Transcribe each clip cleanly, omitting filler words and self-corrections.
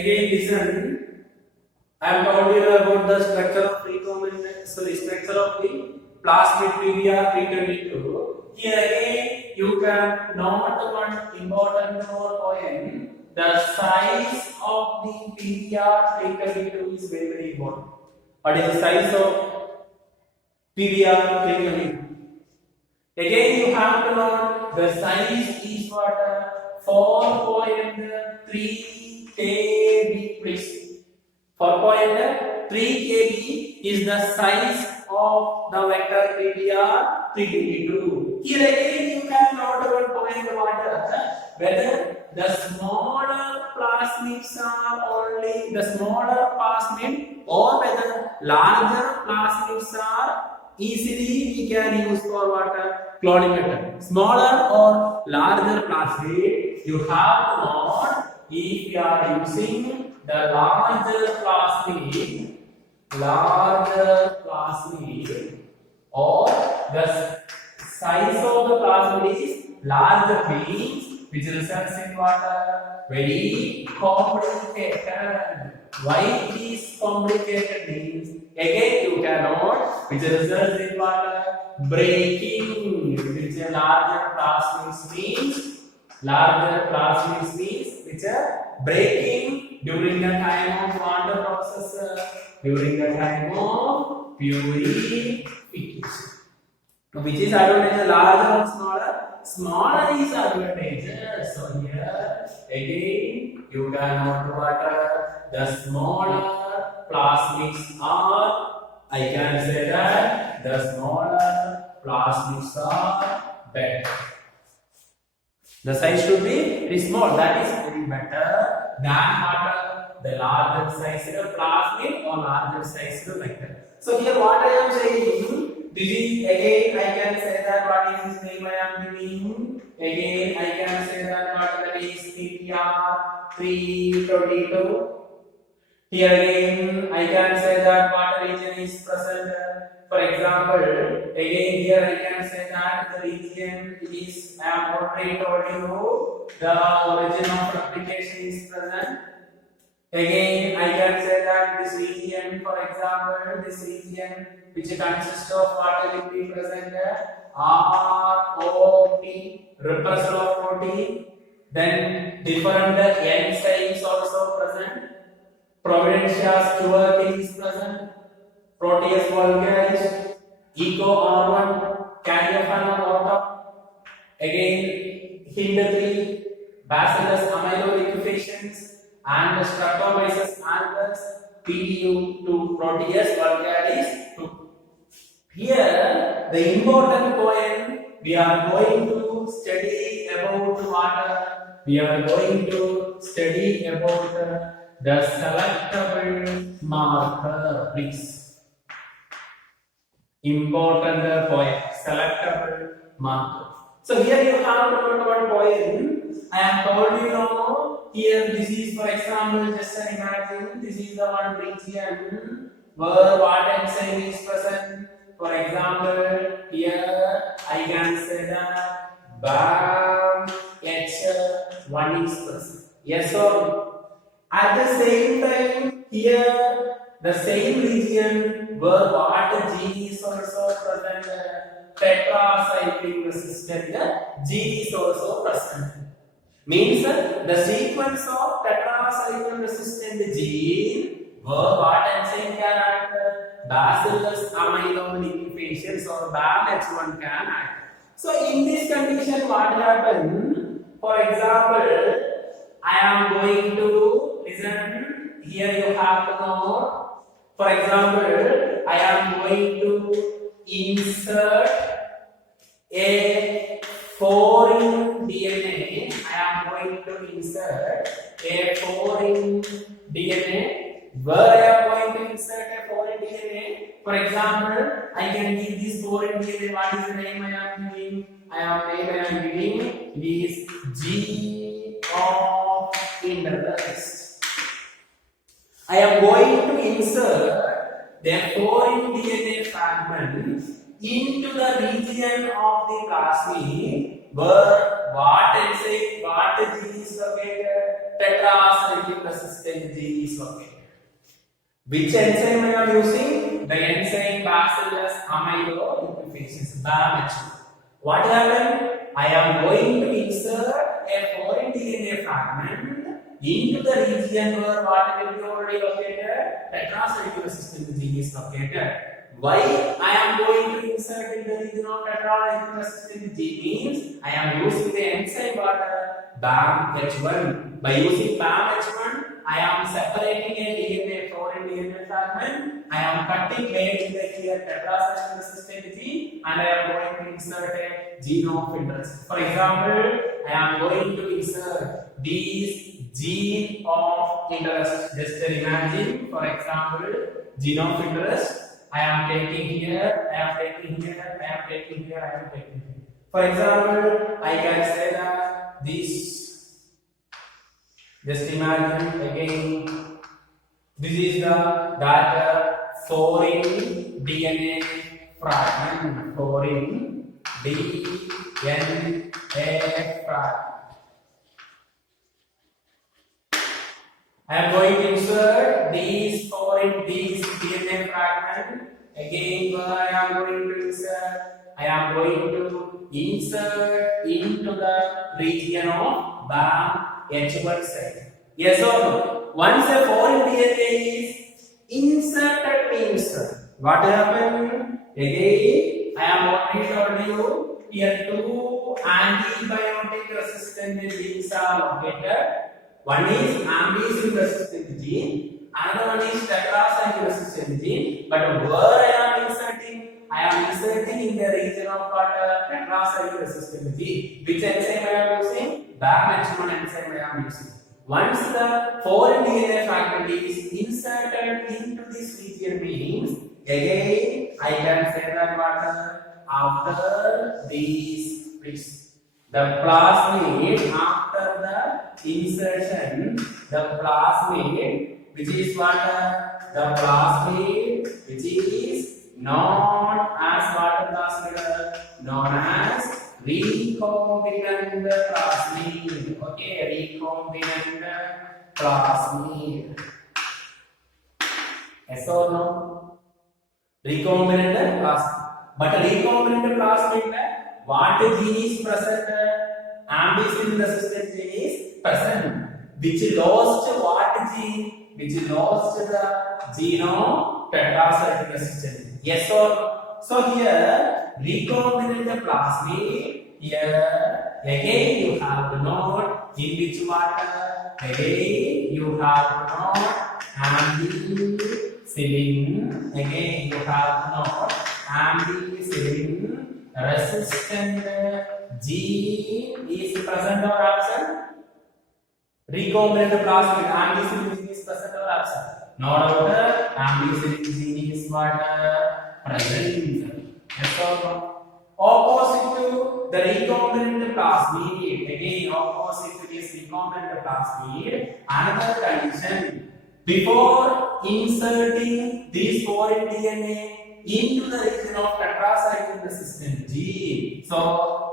again listen. I have told you about the structure of structure of the plasmid PBr 322. Here again you can note one important point. The size of the PBr 322 is very important. What is the size of PBr 322? Again you have to know the size is what 4.3 kb, please. 4.3 kb is the size of the vector PBr 322. Here again you can note about point whether the smaller plasmids are only the smaller plasmid or whether larger plasmids are easily we can use for what cloning method. Smaller or larger plasmid you have to note if you are using the larger plasmid or the size of the plasmid is larger means which results in what very complicated. Why it is complicated means again you cannot which results in what breaking, which a larger plasmids means which are breaking during the time of water process, during the time of purification. Which is advantage larger or smaller? Smaller is advantageous. So here again you can note what the smaller plasmids are. I can say that the smaller plasmids are better. The size should be very small. That is very better than what the larger size plasmid or larger size vector. So here what I am saying. This is again I can say that what is his name I am giving. Again I can say that what is PBr 322. Here again I can say that what region is present. For example, again here I can say that the region is I have already told you the origin of replication is present. Again I can say that this region, for example, this region which consists of what will be present ROP, repressor of protein, then different enzymes also present, Providencia stewarding is present, Proteus vulgaris, Eco R1, Cariophylla autumn, again Hind3, Bacillus amyloliquefaciens, and Streptomyces albus, PDU2, Proteus vulgaris 2. Here, the important point we are going to study about water. We are going to study about the selectable marker, please. Important point, selectable marker. So here you have to note one point. I have told you now. Here this is, for example, just imagine this is the one region where what enzyme is present. For example, here I can say that BAM H1 is present. Yes or no? At the same time, here the same region where what gene is also present, tetracycline resistant gene is also present. Means the sequence of tetracycline resistant gene where what enzyme can act? Bacillus amyloliquefaciens or BAMH1 can act. So in this condition what happens? For example, I am going to listen. Here you have to know. For example, I am going to insert a foreign DNA. I am going to insert a foreign DNA. Where I am going to insert a foreign DNA? For example, I can give this foreign DNA. What is the name I am giving? I am giving is G of interest. I am going to insert the foreign DNA fragment into the region of the plasmid where what gene is located? Tetracycline resistant located. Which enzyme I am using? The enzyme Bacillus ameloperosis, BAMH. What happened? I am going to insert a foreign DNA fragment into the region where what will be already located? Tetracycline resistant gene is located. Why I am going to insert in the region of tetracycline resistant gene means I am using the enzyme BAMH1. By using BAMH1, I am separating a DNA foreign DNA fragment. I am cutting made in the here tetracycline resistant gene, and I am going to insert a gene of interest. For example, I am going to insert these gene of interest. Just imagine, for example, gene of interest. I am taking here, I am taking here, I am taking here, I am taking here. For example, I can say that this. Just imagine again. This is that foreign DNA fragment. Foreign DNA fragment. I am going to insert these DNA fragment. Again, I am going to insert into the region of BAMH1 site. Yes or no? Once a foreign DNA is inserted means what happened? Again, I am already told you here two antibiotic resistant genes are located. One is ampicillin resistant gene, another one is tetracycline resistant gene. But where I am inserting? I am inserting in the region of what? Tetracycline resistant gene. Which enzyme I am using? BAMH1 enzyme I am using. Once the foreign DNA fragment is inserted into this region means, again I can say that what? After this, the plasmid, after the insertion, the plasmid, which is what? The plasmid, which is known as what plasmid? Known as recombinant plasmid. Okay, recombinant plasmid. Yes or no? Recombinant plasmid. But recombinant plasmid, what gene is present? Ampicillin resistant gene is present. Which lost what gene? Which lost the gene of tetracycline resistant. Yes or no? So here recombinant plasmid. Here again you have to note in which water. Again you have to note ampicillin. Again you have to note ampicillin resistant gene is present or absent? Recombinant plasmid ampicillin gene is present or absent? No doubt, ampicillin gene is what? Present. Yes or no? Opposite to the recombinant plasmid, again opposite to this recombinant plasmid, another condition. Before inserting this foreign DNA into the region of tetracycline resistant gene, so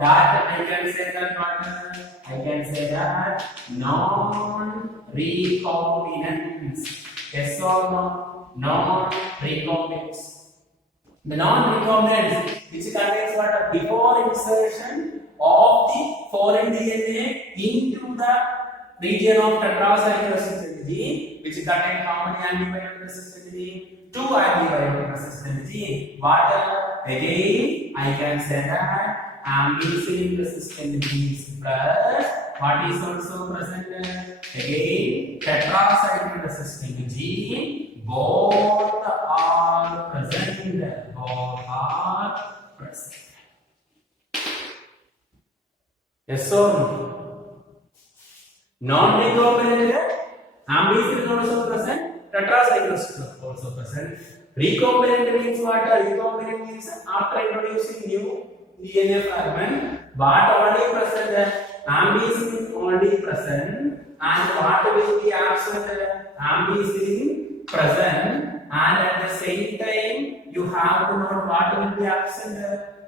that I can say that what? I can say that non-recombinants. Yes or no? Non-recombinants. The non-recombinants which contains what? Before insertion of the foreign DNA into the region of tetracycline resistant gene, which contains how many antibiotic resistant gene? 2 antibiotic resistant gene. What? Again, I can say that ampicillin resistant genes plus what is also present? Again, tetracycline resistant gene. Both are present. Both are present. Yes or no? Non-recombinant ampicillin also present, tetracycline also present. Recombinant means what? Recombinant means after introducing new DNA fragment, what only present? Ampicillin only present, and what will be absent? Ampicillin present, and at the same time you have to note what will be absent.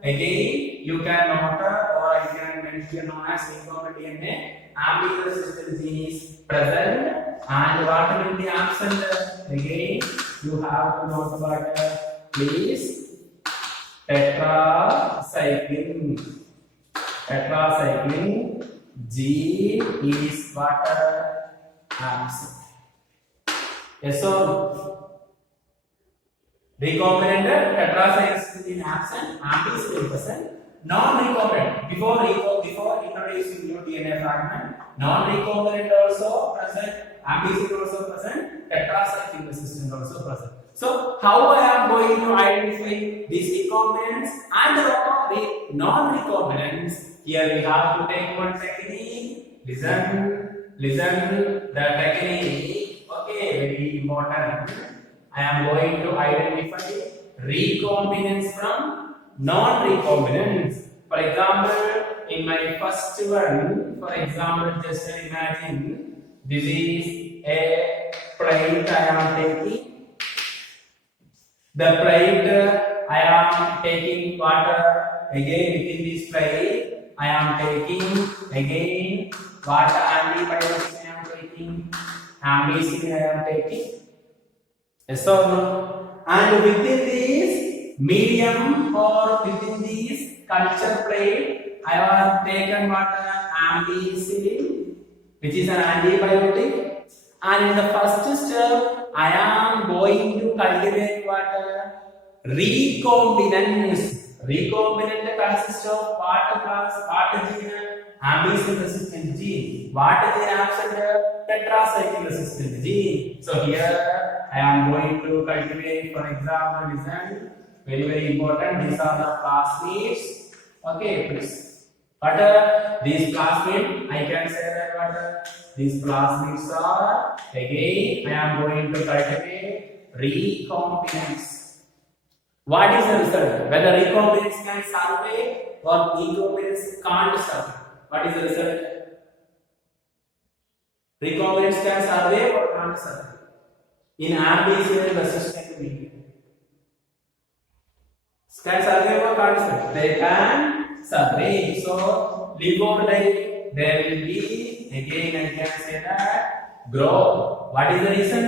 Again, you can note or I can mention known as recombinant DNA. ambient resistance is present. And what will be absent? Again, you have to note about please tetracycline. Tetracycline G is what? Absent. Yes or no? Recombinant tetracycline absent, ampicillin present. Non-recombinant, before introducing new DNA fragment, non-recombinant also present, ampicillin also present, tetracycline resistant also present. So how I am going to identify these recombinants and the non-recombinants? Here we have to take one technique. Listen the technique. Okay, very important. I am going to identify recombinants from non-recombinants. For example, in my first one, for example, just imagine this is a plate I am taking. The plate I am taking water. Again within this plate I am taking again water, antibiotics I am taking, ampicillin I am taking. Yes or no? And within this medium or within this culture plate, I have taken water, ampicillin, which is an antibiotic. And in the first step, I am going to cultivate water recombinants. Recombinant consists of what class? What gene? Ampicillin resistant gene. What gene absent? Tetracycline resistant gene. So here I am going to cultivate, for example, listen, very important. These are the plasmids. Okay, please. What are these plasmids? I can say that what these plasmids are. Again, I am going to cultivate recombinants. What is the result? Whether recombinants can survive or recombinants can't survive. What is the result? Recombinants can survive or can't survive in ampicillin resistant medium. Can survive or can't survive? They can survive. So, live or die, there will be, again I can say that, growth. What is the reason?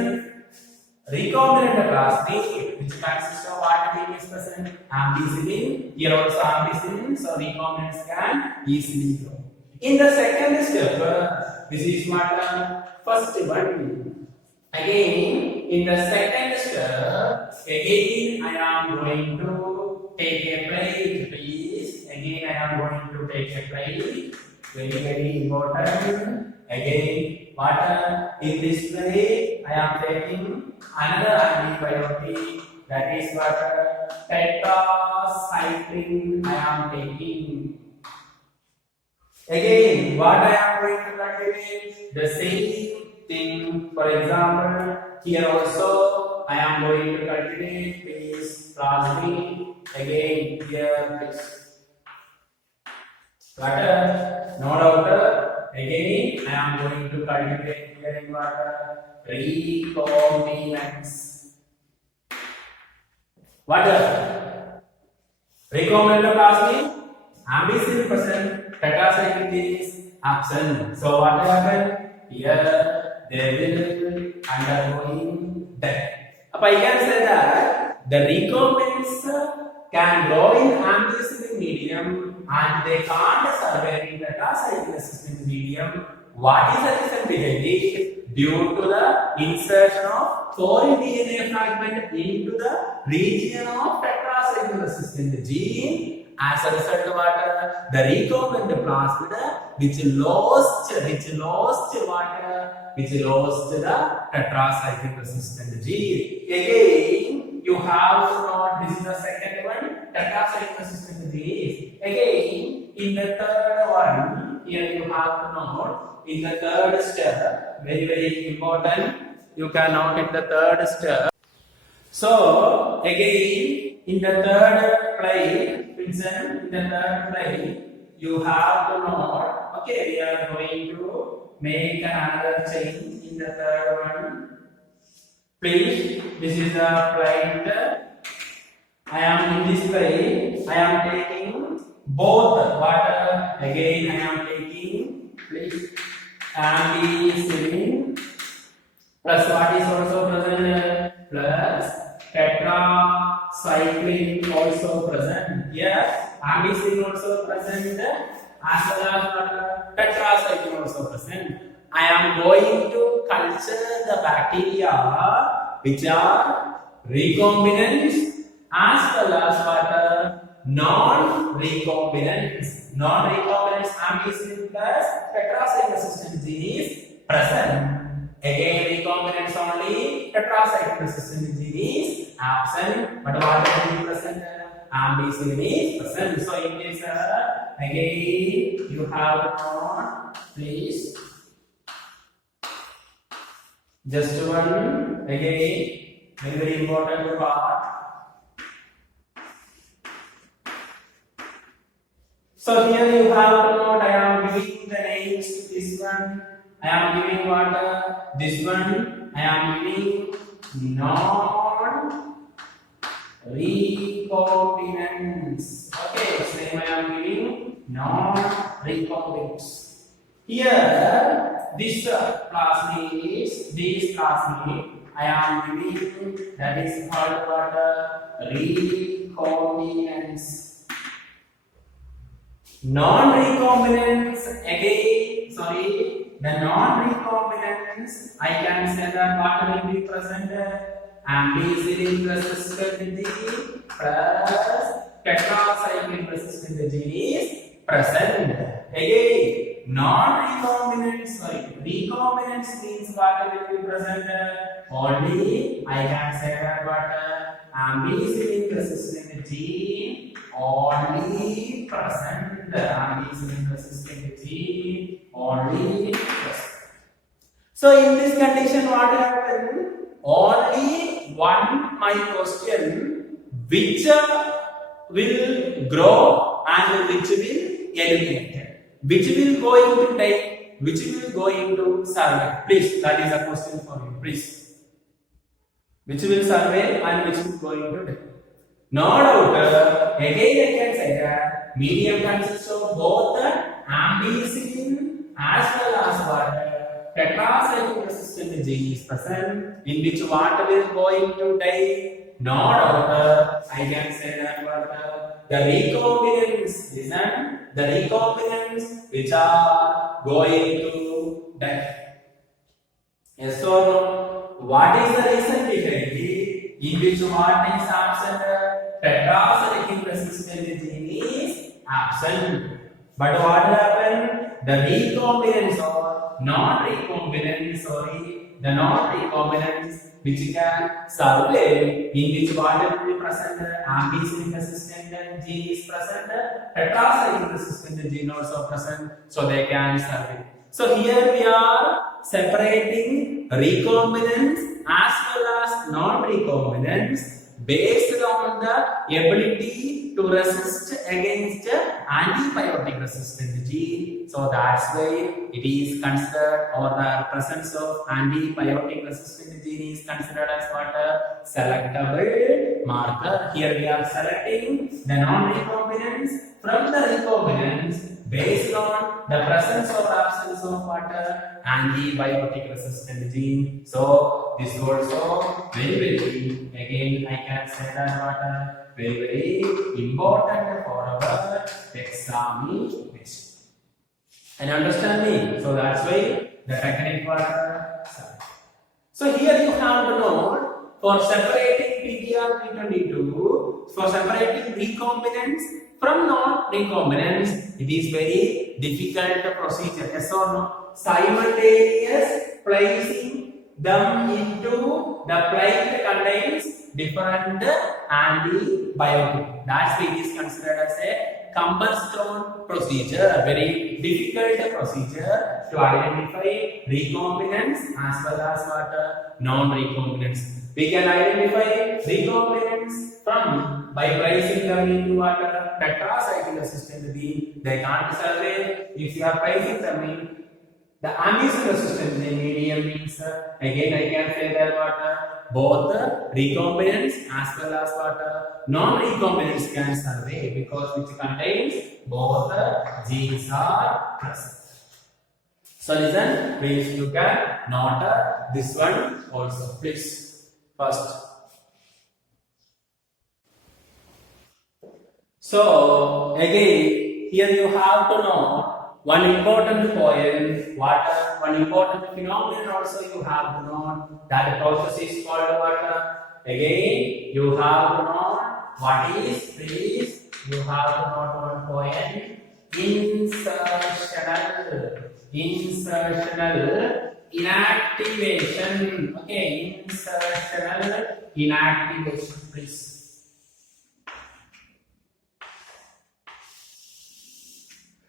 Recombinant plasmid, which consists of what gene is present? Ampicillin. Here also ampicillin, so recombinants can easily grow. In the second step, this is what first one. Again, in the second step, again I am going to take a plate, please. Again, I am going to take a plate. Very important. Again, water in this plate. I am taking another antibiotic. That is what tetracycline I am taking. Again, what I am going to cultivate? The same thing. For example, here also I am going to cultivate this plasmid. Again, here this water, no doubt. Again, I am going to cultivate here in water recombinants. Water, recombinant plasmid, ampicillin present, tetracycline is absent. So what will happen? Here they will undergoing death. I can say that the recombinants can grow in ampicillin medium and they can't survive in the tetracycline resistant medium. What is the reason behind it? Due to the insertion of foreign DNA fragment into the region of tetracycline resistant gene. As a result, what the recombinant plasmid which lost the tetracycline resistant gene. Again, you have to note this is the second one, tetracycline resistant gene. Again, in the third one, here you have to note in the third step, very important. You can note in the third step. So again, in the third plate, Vincent, in the third plate, you have to note. Okay, we are going to make another change in the third one. Please, this is the plate. I am in this plate. I am taking both water. Again, I am taking. Please. ampicillin plus what is also present? Plus tetracycline also present. Yes, ampicillin also present as well as tetracycline also present. I am going to culture the bacteria which are recombinant as well as what non-recombinant. Non-recombinant ampicillin plus tetracycline resistant gene is present. Again, recombinants only, tetracycline resistant gene is absent. But what is present? Ampicillin is present. So in this, again, you have not, please. Just one, again, very important part. So here you have to note, I am giving the names to this one. I am giving what? This one. I am giving non-recombinants. Okay, same I am giving non-recombinants. Here, this plasmid, I am giving that is called what? Recombinants. Non-recombinants again, the non-recombinants, I can say that what will be present? Ampicillin resistant gene plus tetracycline resistant gene is present. Again, recombinants means what will be present? Only I can say that what? Ampicillin resistant gene only present. Ampicillin resistant gene only present. So in this condition, what happened? Only one my question: which will grow and which will eliminate? Which will going to die? Which will going to survive? Please, that is a question for you. Please, which will survive and which will going to die? No doubt. Again, I can say that medium consists of both ampicillin as well as what? Tetracycline resistant gene is present, in which what will going to die? No doubt. I can say that what? The recombinants, listen, the recombinants which are going to die. Yes or no? What is the reason behind it? In which what is absent? Tetracycline resistant gene is absent. But what happened? The recombinants or non-recombinants, the non-recombinants which can survive, in which what will be present? Ampicillin resistant gene is present, tetracycline resistant gene also present, so they can survive. So here we are separating recombinants as well as non-recombinants based on the ability to resist against antibiotic resistant gene. So that's why it is considered, or the presence of antibiotic resistant gene is considered as what? A selectable marker. Here we are selecting the non-recombinants from the recombinants based on the presence or absence of what? Antibiotic resistant gene. So this is also very again I can say that what? Very important for our examination. And understand me? So that's why the technique was. So here you have to note, for separating PGR322, for separating recombinants from non-recombinants, it is very difficult procedure. Yes or no? Simultaneous placing them into the plate contains different antibiotic. That's why it is considered as a Cumberstone procedure, a very difficult procedure to identify recombinants as well as what? Non-recombinants. We can identify recombinants from by placing them into what? Tetracycline resistant gene. They can't survive if you are placing them in the ampicillin resistant gene medium means again I can say that what? Both recombinants as well as what? Non-recombinants can survive because which contains both genes are present. So listen, please you can note this one also, please. First. So again, here you have to know one important point, water, one important phenomenon also you have to know. That process is called water. Again, you have to know what is, please, you have to note one point. Insertional inactivation. Okay, insertional inactivation, please.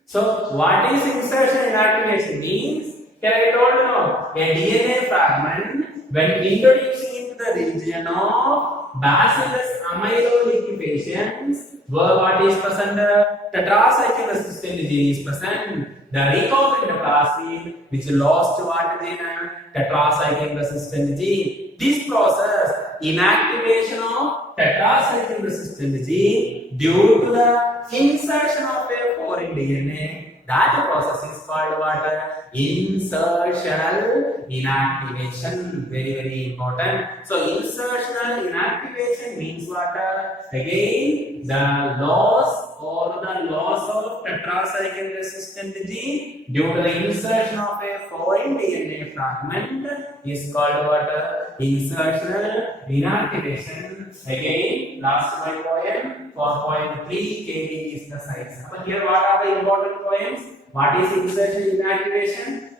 So, what is insertion inactivation means? Can I told you know, a DNA fragment when introducing into the region of Bacillus aeroliquefaciens, where what is present? Tetracycline resistant gene is present. The recombinant plasmid which lost what gene? Tetracycline resistant gene. This process, inactivation of tetracycline resistant gene due to the insertion of a foreign DNA, that process is called what? Insertional inactivation. Very, very important. So, insertional inactivation means what? Again, the loss of tetracycline resistant gene due to the insertion of a foreign DNA fragment is called what? Insertional inactivation. Again, last my point, 4.3 kb is the size. But here what are the important points? What is insertion inactivation?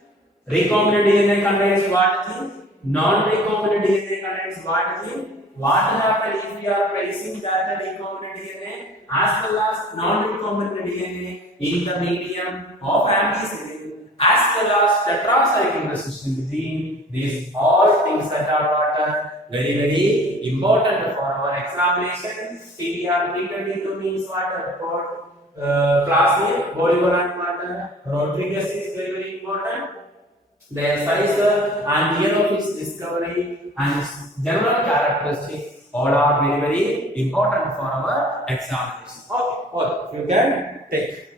Recombinant DNA contains what gene? Non-recombinant DNA contains what gene? What happens if we are placing that recombinant DNA as well as non-recombinant DNA in the medium of ampicillin as well as tetracycline resistant gene? These all things that are what? Very, very important for our examination. TDR 322 means what? For plasmid, Bolivar and what? Rodriguez is very, very important. Their size and year of its discovery and its general characteristics all are very, very important for our examination. Okay, you can take.